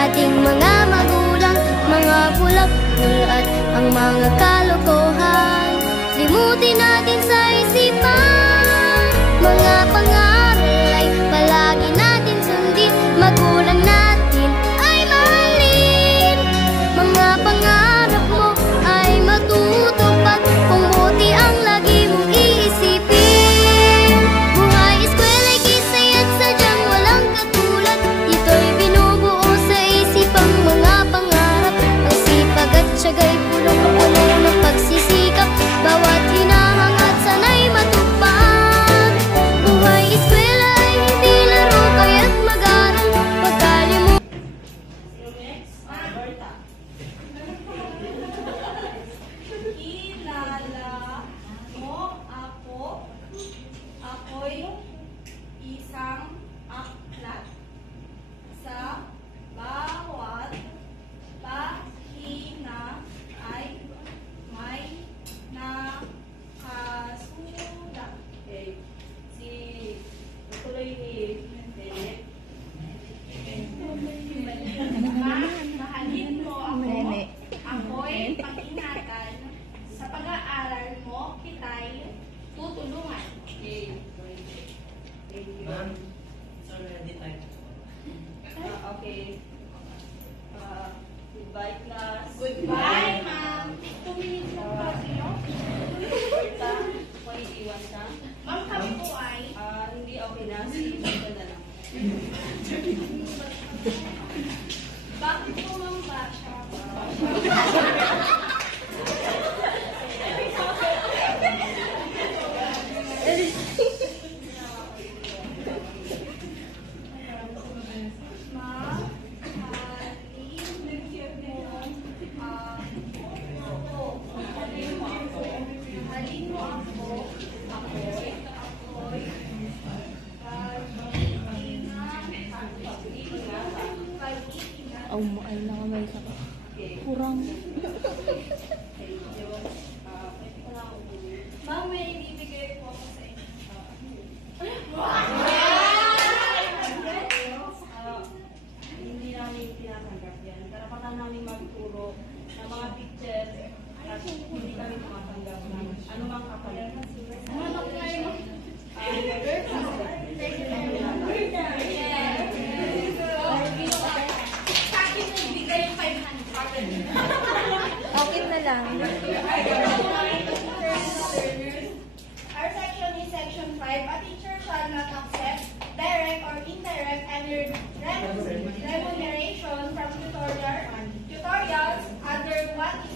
ating mga magulang, mga bulak-bul at ang mga kalokohan. Limutin natin sa isipan, mga pangaral ay palagi natin sundin. Magulang natin ay mahalin, mga pangarap mo ay matutupad kung buti ang lagi mong iisipin. Buhay eskwela'y kisay at sadyang walang katulad. Ito'y binubuo sa isipang mga pangarap. Ang sipag at siyaga'y punong-puno ng pagsisikap. Bawat hinahangad sana'y matupad. Buhay eskwela ay hindi laro, kaya't mag-aral, pagkalimutan. Kilala mo ako, ako'y isang aklat. Sa bawat pahina ay may nakasulat. Okay. Si tuloy ni mahalin mo ako, ako'y pag-ingatan. Sa pag-aaral mo, kita'y tutulungan. Okay. Thank you. Ma'am, sorry, ready tayo. Okay. Goodbye, class. Goodbye, ma'am. 2 minutes lang pa sa'yo. Berta, may iwan ka? Ma'am, kami po ay? Hindi okay na. Si Berta na lang. Bakit po, ma'am, ba siya? Ay nakamay sa kurang. Ma'am, may ibibigay po ako sa inyo. Hindi namin tinatanggap yan. Karapatan namin magturo ng mga pictures at hindi kami tumatanggap ng anumang kapalit. Ano po kayo? Sa akin, nagbigay yung 500. Okay na lang. Our section is section 5. A teacher shall not accept direct or indirect any remuneration from tutorials under what is